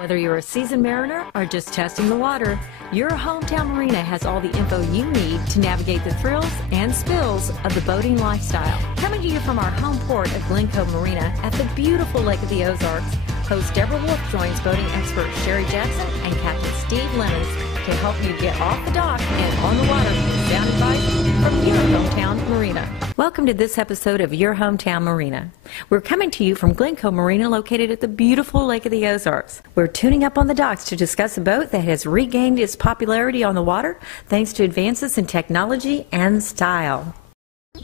Whether you're a seasoned mariner or just testing the water, Your Home Town Marina has all the info you need to navigate the thrills and spills of the boating lifestyle. Coming to you from our home port of Glencove Marina at the beautiful Lake of the Ozarks, host Deborah Wolfe joins boating expert Sherry Jackson and Captain Steve Lemens to help you get off the dock and on the water with sound advice from Your Home Town Marina. Welcome to this episode of Your Home Town Marina. We're coming to you from Glencove Marina, located at the beautiful Lake of the Ozarks. We're tuning up on the docks to discuss a boat that has regained its popularity on the water thanks to advances in technology and style.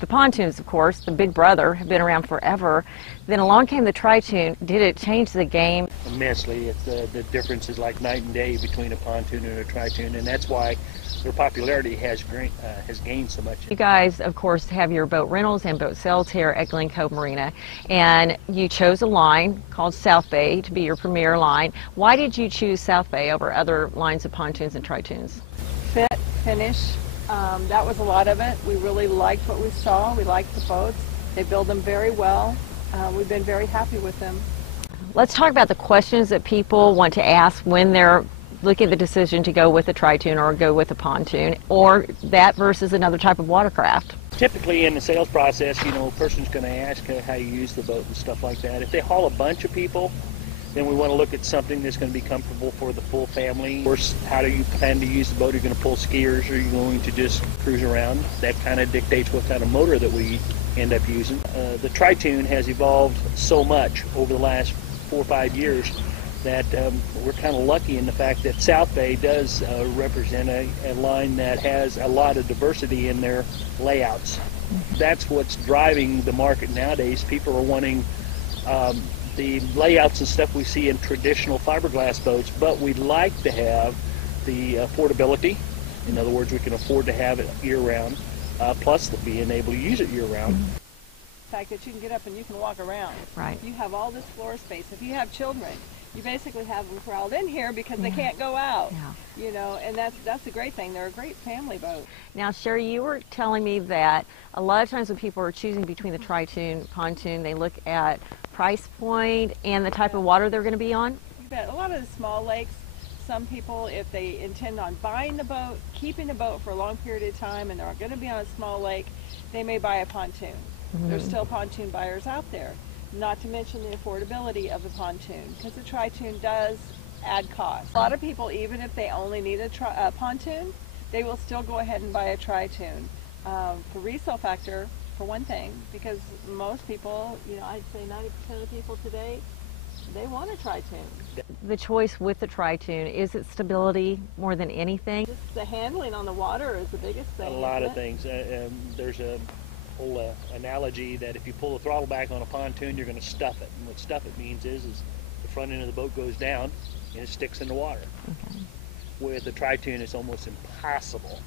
The pontoons, of course, the big brother, have been around forever. Then along came the Tritoon. Did it change the game? Immensely. The difference is like night and day between a pontoon and a Tritoon, and that's why their popularity has gained so much. You guys, of course, have your boat rentals and boat sales here at Glencove Marina, and you chose a line called South Bay to be your premier line. Why did you choose South Bay over other lines of pontoons and Tritoons? Fit, finish. That was a lot of it. We really liked what we saw. We liked the boats. They build them very well. We've been very happy with them. Let's talk about the questions that people want to ask when they're looking at the decision to go with a Tritoon or go with a pontoon, or that versus another type of watercraft. Typically in the sales process, a person's going to ask how you use the boat and stuff like that. If they haul a bunch of people, then we want to look at something that's going to be comfortable for the full family. Of course, how do you plan to use the boat? Are you going to pull skiers, or are you going to just cruise around? That kind of dictates what kind of motor that we end up using. The Tritoon has evolved so much over the last 4 or 5 years that we're kind of lucky in the fact that South Bay does represent a line that has a lot of diversity in their layouts. That's what's driving the market nowadays. People are wanting the layouts and stuff we see in traditional fiberglass boats, but we'd like to have the affordability. In other words, we can afford to have it year-round, plus being able to use it year-round. The fact that you can get up and you can walk around. Right. You have all this floor space. If you have children, you basically have them corralled in here because they can't go out. Yeah. And that's a great thing. They're a great family boat. Now, Sherry, you were telling me that a lot of times when people are choosing between the Tritoon, pontoon, they look at price point and the type of water they're going to be on? You bet. A lot of the small lakes, some people, if they intend on buying the boat, keeping the boat for a long period of time, and they're going to be on a small lake, they may buy a pontoon. There's still pontoon buyers out there. Not to mention the affordability of the pontoon, because the Tritoon does add cost. A lot of people, even if they only need a pontoon, they will still go ahead and buy a Tritoon. For resale factor, for one thing, because most people, I'd say 90% of the people today, they want a Tritoon. The choice with the Tritoon, is it stability more than anything? Just the handling on the water is the biggest thing. A lot of things. There's a whole analogy that if you pull the throttle back on a pontoon, you're going to stuff it. And what stuff it means is the front end of the boat goes down and it sticks in the water. Okay. With a Tritoon, it's almost impossible.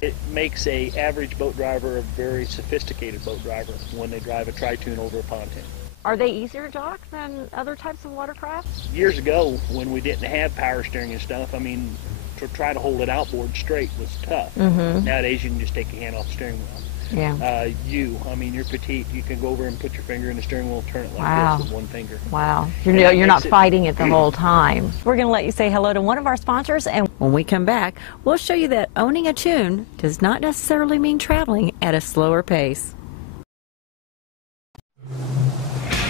It makes a average boat driver a very sophisticated boat driver when they drive a Tritoon over a pontoon. Are they easier to dock than other types of watercraft? Years ago, when we didn't have power steering and stuff, to try to hold it outboard straight was tough. Nowadays, you can just take your hand off the steering wheel. Yeah. You're petite. You can go over and put your finger in the steering wheel and turn it like this with one finger. Wow. You're not fighting it the whole time. We're going to let you say hello to one of our sponsors, and when we come back, we'll show you that owning a toon does not necessarily mean traveling at a slower pace.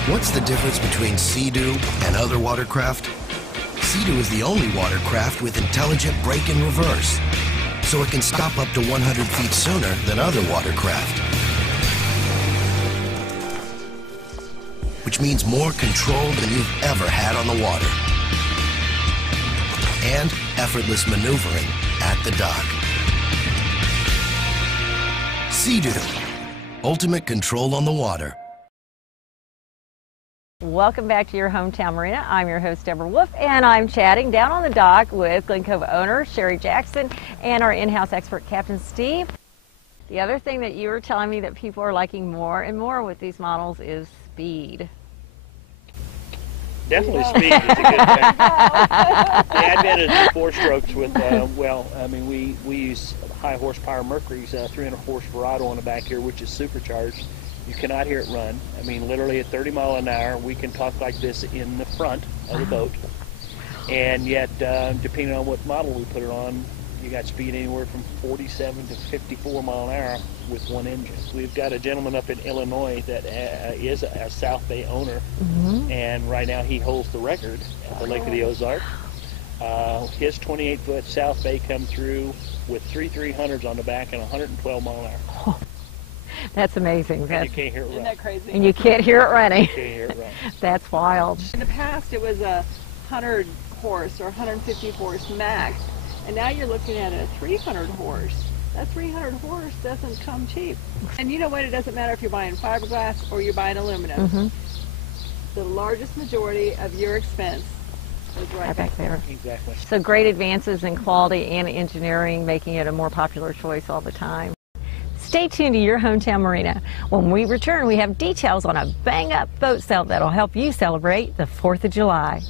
What's the difference between Sea-Doo and other watercraft? Sea-Doo is the only watercraft with intelligent brake and reverse, so it can stop up to 100 feet sooner than other watercraft. Which means more control than you've ever had on the water. And effortless maneuvering at the dock. Sea-Doo, ultimate control on the water. Welcome back to Your Home Town Marina. I'm your host, Deborah Wolfe, and I'm chatting down on the dock with Glencove owner Sherry Jackson and our in-house expert, Captain Steve. The other thing that you were telling me that people are liking more and more with these models is speed. Definitely speed is a good thing. The advantage of 4-strokes with, we use high horsepower Mercury's 300 horse Verado on the back here, which is supercharged. You cannot hear it run. Literally at 30 miles an hour, we can talk like this in the front of the boat. And yet, depending on what model we put it on, you got speed anywhere from 47 to 54 mile an hour with one engine. We've got a gentleman up in Illinois that is a South Bay owner, and right now he holds the record at the Lake of the Ozarks. His 28-foot South Bay come through with 3 300s on the back and 112 mile an hour. Oh, that's amazing. And you can't hear it running. Isn't that crazy? And you can't hear it running. You can't hear it running. That's wild. In the past, it was a 100 horse or 150 horse max, and now you're looking at a 300 horse. That 300 horse doesn't come cheap. And you know what? It doesn't matter if you're buying fiberglass or you're buying aluminum. The largest majority of your expense is right back there. Exactly. So great advances in quality and engineering, making it a more popular choice all the time. Stay tuned to Your Hometown Marina. When we return, we have details on a bang-up boat sale that'll help you celebrate the 4th of July.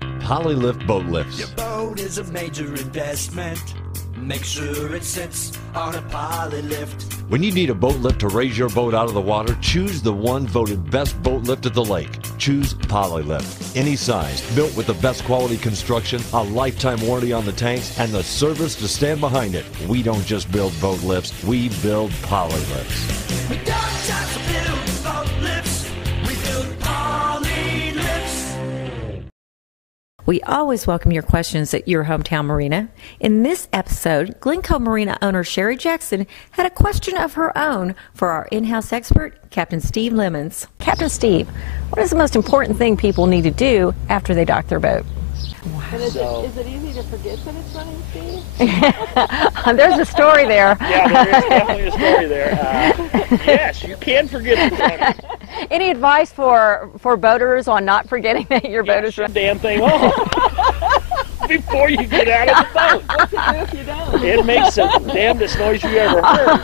Polylift boat lifts. Your boat is a major investment. Make sure it sits on a polylift. When you need a boat lift to raise your boat out of the water, choose the one voted best boat lift at the lake. Choose Polylift. Any size, built with the best quality construction, a lifetime warranty on the tanks, and the service to stand behind it. We don't just build boat lifts, we build Polylifts. We don't just build boat lifts, we build polylifts. We always welcome your questions at Your Hometown Marina. In this episode, Glencove Marina owner Sherry Jackson had a question of her own for our in-house expert, Captain Steve Lemens. Captain Steve, what is the most important thing people need to do after they dock their boat? And is it easy to forget that it's running, Steve? There's a story there. Yeah, there is definitely a story there. Yes, you can forget it's running. Any advice for boaters on not forgetting that your boat is running? Damn thing off before you get out of the boat. What's it do if you don't? It makes the damnedest noise you ever heard.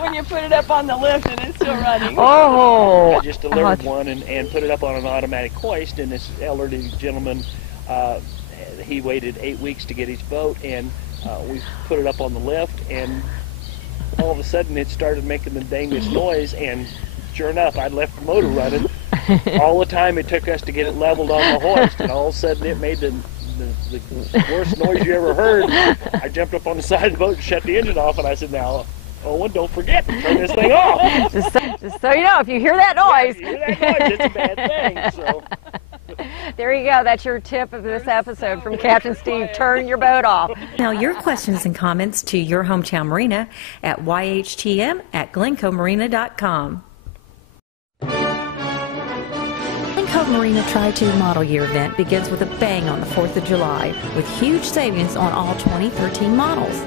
When you put it up on the lift and it's still running. Oh! I just delivered one and put it up on an automatic hoist, and this elderly gentleman, he waited 8 weeks to get his boat, and we put it up on the lift, and all of a sudden it started making the dangest noise, and sure enough, I'd left the motor running. All the time it took us to get it leveled on the hoist, and all of a sudden it made the worst noise you ever heard. I jumped up on the side of the boat and shut the engine off, and I said, now, Owen, don't forget to turn this thing off. Just so you know, if you hear that noise. Yeah, if you hear that noise, it's a bad thing. So. There you go. That's your tip of this episode from Captain Steve. Turn your boat off. Now your questions and comments to Your Hometown Marina at YHTM@GlencoveMarina.com. Glencove Marina Tri-toon Model Year event begins with a bang on the 4th of July with huge savings on all 2013 models.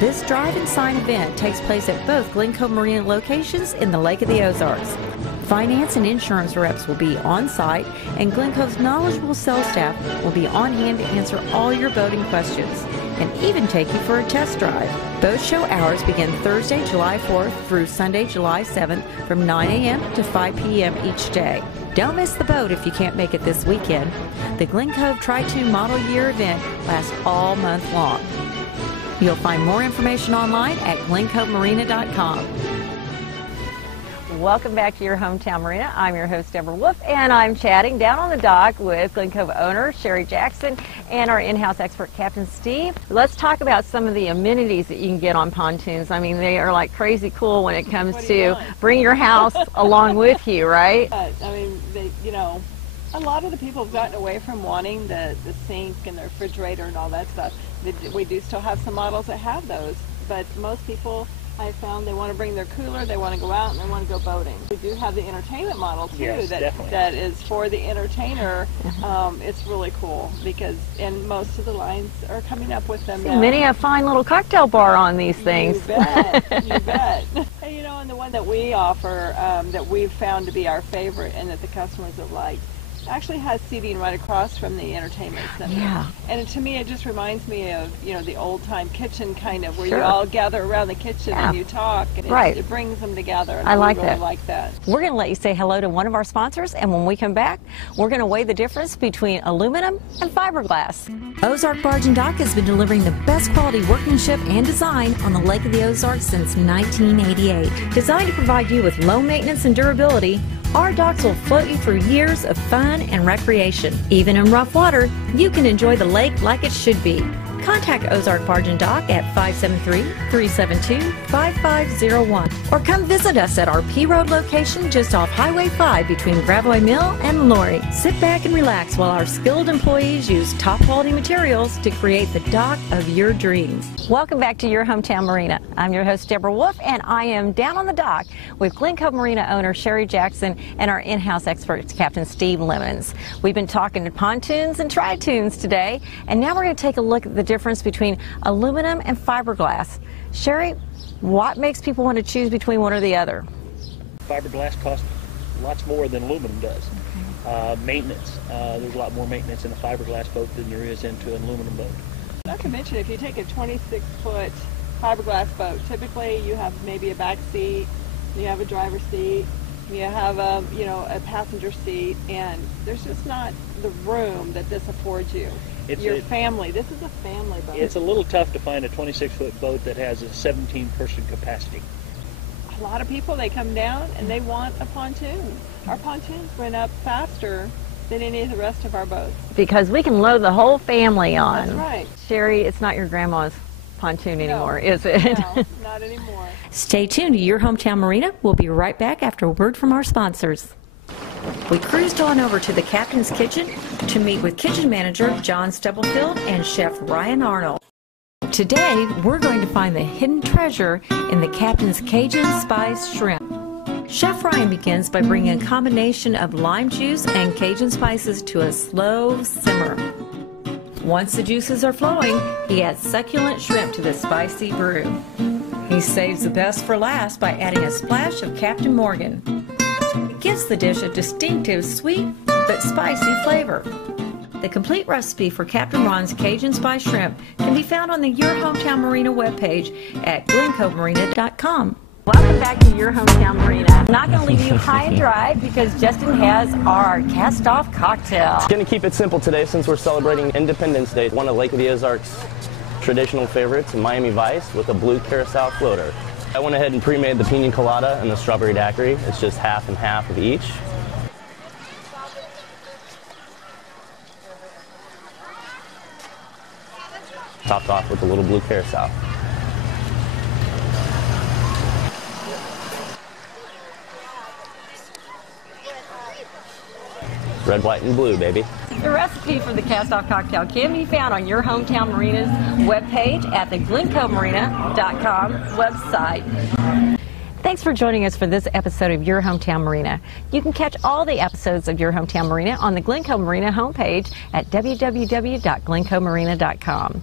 This drive-in sign event takes place at both Glencove Marina locations in the Lake of the Ozarks. Finance and insurance reps will be on site, and Glencove's knowledgeable sales staff will be on hand to answer all your boating questions and even take you for a test drive. Boat show hours begin Thursday, July 4th through Sunday, July 7th from 9 a.m. to 5 p.m. each day. Don't miss the boat if you can't make it this weekend. The Glencove Tri-toon Model Year event lasts all month long. You'll find more information online at GlencoveMarina.com. Welcome back to Your Hometown Marina. I'm your host, Deborah Wolfe, and I'm chatting down on the dock with Glencove owner Sherry Jackson and our in-house expert, Captain Steve. Let's talk about some of the amenities that you can get on pontoons. I mean, they are like crazy cool when it comes to bring your house along with you, right? I mean, a lot of the people have gotten away from wanting the sink and the refrigerator and all that stuff. We do still have some models that have those, but most people, I found, they want to bring their cooler, they want to go out, and they want to go boating. We do have the entertainment model too. Yes, definitely. That is for the entertainer. It's really cool and most of the lines are coming up with them now. Many a fine little cocktail bar on these things. You bet, you bet. And the one that we offer that we've found to be our favorite and that the customers have liked actually has seating right across from the entertainment center. Yeah. And to me, it just reminds me of, the old-time kitchen kind of, where Sure. you all gather around the kitchen and you talk, and Right. it brings them together. And I really like that. that. We're going to let you say hello to one of our sponsors, and when we come back, we're going to weigh the difference between aluminum and fiberglass. Ozark Barge and Dock has been delivering the best quality workmanship and design on the Lake of the Ozarks since 1988. Designed to provide you with low maintenance and durability, Our docks will float you through years of fun and recreation. Even in rough water, you can enjoy the lake like it should be. Contact Ozark Barge and Dock at 573-372-5501 or come visit us at our P Road location just off Highway 5 between Gravois Mill and Lorry. Sit back and relax while our skilled employees use top quality materials to create the dock of your dreams. Welcome back to Your Home Town Marina. I'm your host, Deborah Wolfe, and I am down on the dock with Glencove Marina owner Sherry Jackson and our in-house expert, Captain Steve Lemens. We've been talking to pontoons and tritoons today, and now we're going to take a look at the difference between aluminum and fiberglass. Sherry, what makes people want to choose between one or the other? Fiberglass costs lots more than aluminum does. Maintenance, there's a lot more maintenance in a fiberglass boat than there is into an aluminum boat. Not to mention, if you take a 26-foot fiberglass boat, typically you have maybe a back seat, you have a driver's seat, you have a passenger seat, and there's just not the room that this affords you. Your family. This is a family boat. It's a little tough to find a 26-foot boat that has a 17-person capacity. A lot of people, they come down and they want a pontoon. Our pontoons went up faster than any of the rest of our boats. Because we can load the whole family on. That's right. Sherry, it's not your grandma's pontoon anymore, is it? No, not anymore. Stay tuned to Your Hometown Marina. We'll be right back after a word from our sponsors. We cruised on over to the Captain's Kitchen to meet with Kitchen Manager John Stubblefield and Chef Ryan Arnold. Today, we're going to find the hidden treasure in the Captain's Cajun Spice Shrimp. Chef Ryan begins by bringing a combination of lime juice and Cajun spices to a slow simmer. Once the juices are flowing, he adds succulent shrimp to the spicy brew. He saves the best for last by adding a splash of Captain Morgan. It gives the dish a distinctive sweet but spicy flavor. The complete recipe for Captain Ron's Cajun Spice Shrimp can be found on the Your Hometown Marina webpage at glencovemarina.com. Welcome back to Your Hometown Marina. I'm not going to leave you high and dry because Justin has our cast-off cocktail. Going to keep it simple today since we're celebrating Independence Day. One of Lake of the Ozarks' traditional favorites, Miami Vice with a blue carousel floater. I went ahead and pre-made the pina colada and the strawberry daiquiri. It's just half and half of each. Topped off with a little blue carousel. Red, white, and blue, baby. The recipe for the cast-off cocktail can be found on Your Hometown Marina's webpage at the glencovemarina.com website. Thanks for joining us for this episode of Your Hometown Marina. You can catch all the episodes of Your Hometown Marina on the Glencove Marina homepage at www.glencovemarina.com.